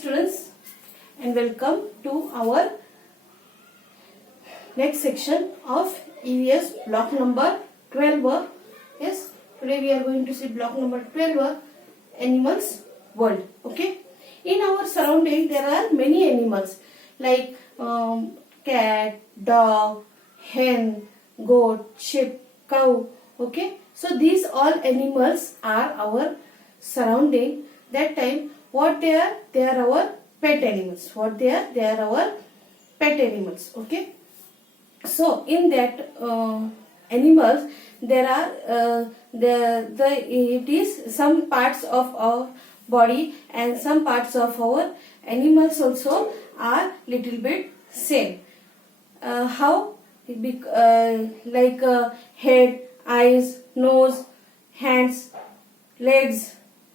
students, and welcome to our next section of EVS block number 12. Yes, today we are going to see block number 12, animals world. Okay, in our surrounding there are many animals like cat, dog, hen, goat, sheep, cow. Okay, so these all animals are our surrounding. That time what they are? They are our pet animals. What they are? They are our pet animals. Okay. So in that animals there are it is some parts of our body and some parts of our animals also are little bit same. How? Like head, eyes, nose, hands, legs,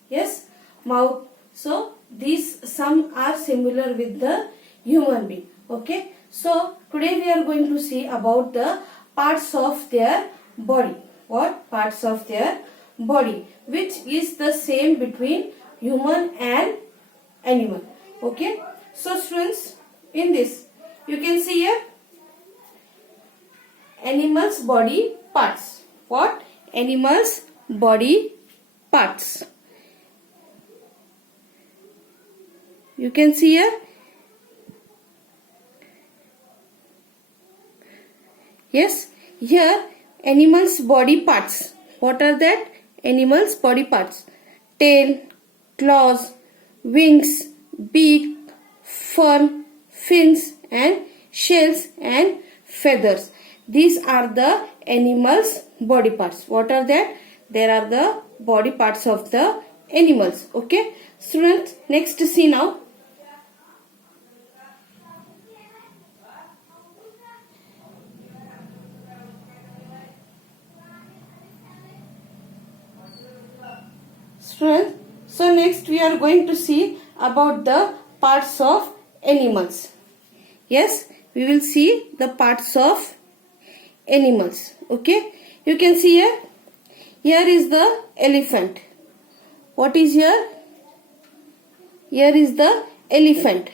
yes, mouth. So these some are similar with the human being. Okay, so today we are going to see about the parts of their body. What parts of their body, which is the same between human and animal. Okay, so students, in this you can see here animals body parts. What? Animals body parts. You can see here. Yes, here animals body parts. What are that? Animals body parts. Tail, claws, wings, beak, fur, fins and shells and feathers. These are the animals body parts. What are that? There are the body parts of the animals. Okay, students, next see now. Students, so next we are going to see about the parts of animals. Yes, we will see the parts of animals. Okay, you can see here. Here is the elephant. What is here? Here is the elephant.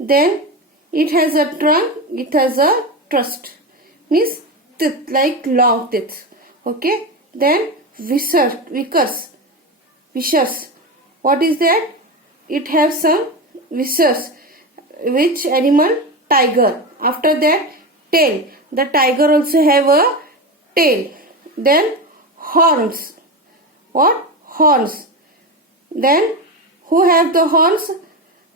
Then it has a trunk. It has a trust. Means teeth, like long teeth. Okay. Then whiskers. What is that? It has some whiskers. Which animal? Tiger. After that, tail. The tiger also have a tail. Then horns. What? Horns. Then who have the horns?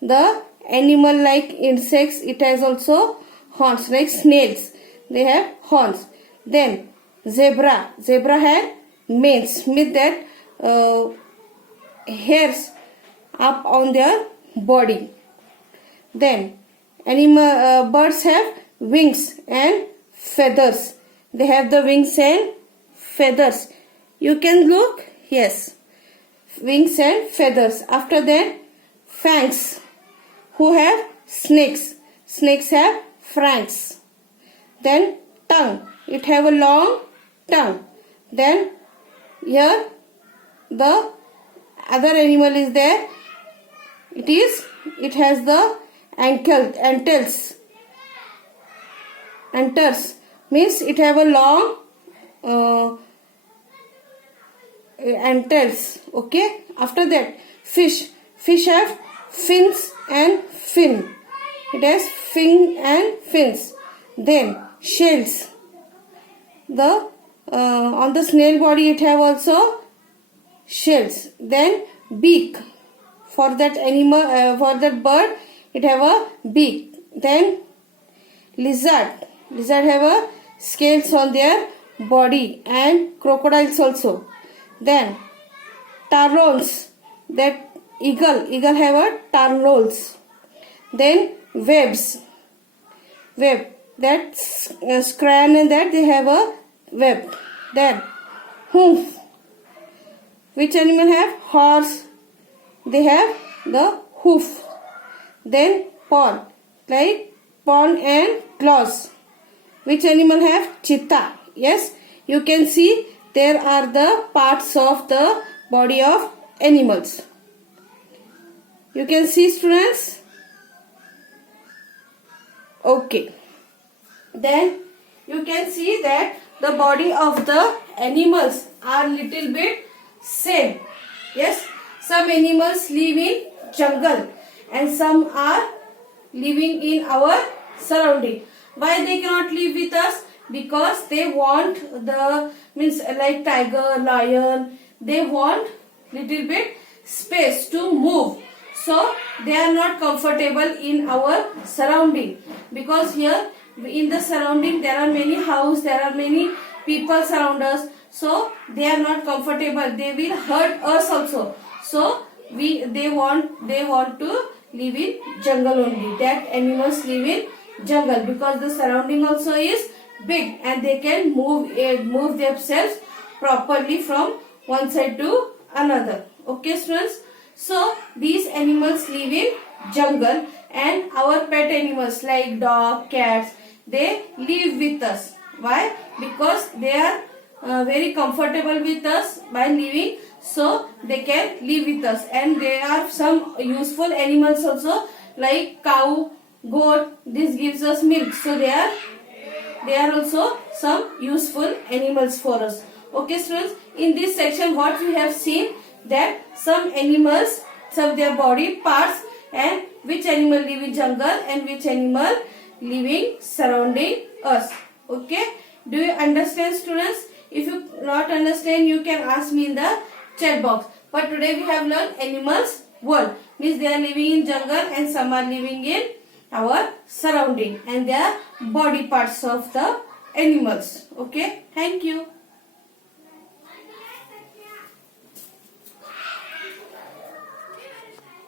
The animal like insects. It has also horns, like snails. They have horns. Then zebra. Zebra have manes. Means that hairs up on their body. Then birds have wings and feathers. They have the wings and feathers. You can look. Yes, wings and feathers. After that, fangs. Who have snakes? Snakes have fangs. Then tongue. It have a long tongue. Then here the other animal is there. It has the antlers. Antlers means it have a long antlers. Okay. After that, fish. Fish have fins and fin. It has fin and fins. Then shells. The on the snail body it have also shells. Then beak. For that animal, for that bird, it have a beak. Then lizard. Lizard have a scales on their body, and crocodiles also. Then talons. That eagle have a talons. Then webs. Web. That scran and that they have a web. Then hoof. Which animal have? Horse. They have the hoof. Then paw. Like paw and claws. Which animal have? Cheetah. Yes, you can see there are the parts of the body of animals. You can see, students. Okay. Then you can see that the body of the animals are little bit same. Yes, some animals live in jungle and some are living in our surrounding. Why they cannot live with us? Because they want the, means like tiger, lion, they want little bit space to move. So they are not comfortable in our surrounding, because here in the surrounding there are many houses, there are many people surround us. So they are not comfortable. They will hurt us also. So they want to live in jungle only. That animals live in jungle because the surrounding also is big and they can move themselves properly from one side to another. Okay, students. So these animals live in jungle, and our pet animals like dog, cats, they live with us. Why? Because they are very comfortable with us by living, so they can live with us. And there are some useful animals also like cow, goat. This gives us milk, so they are also some useful animals for us. Okay, students, in this section what we have seen, that some animals, some their body parts, and which animal live in jungle and which animal living surrounding us. Okay, do you understand, students? If you not understand, you can ask me in the chat box. But today we have learned animals world, means they are living in jungle and some are living in our surrounding, and they are body parts of the animals. Okay, thank you.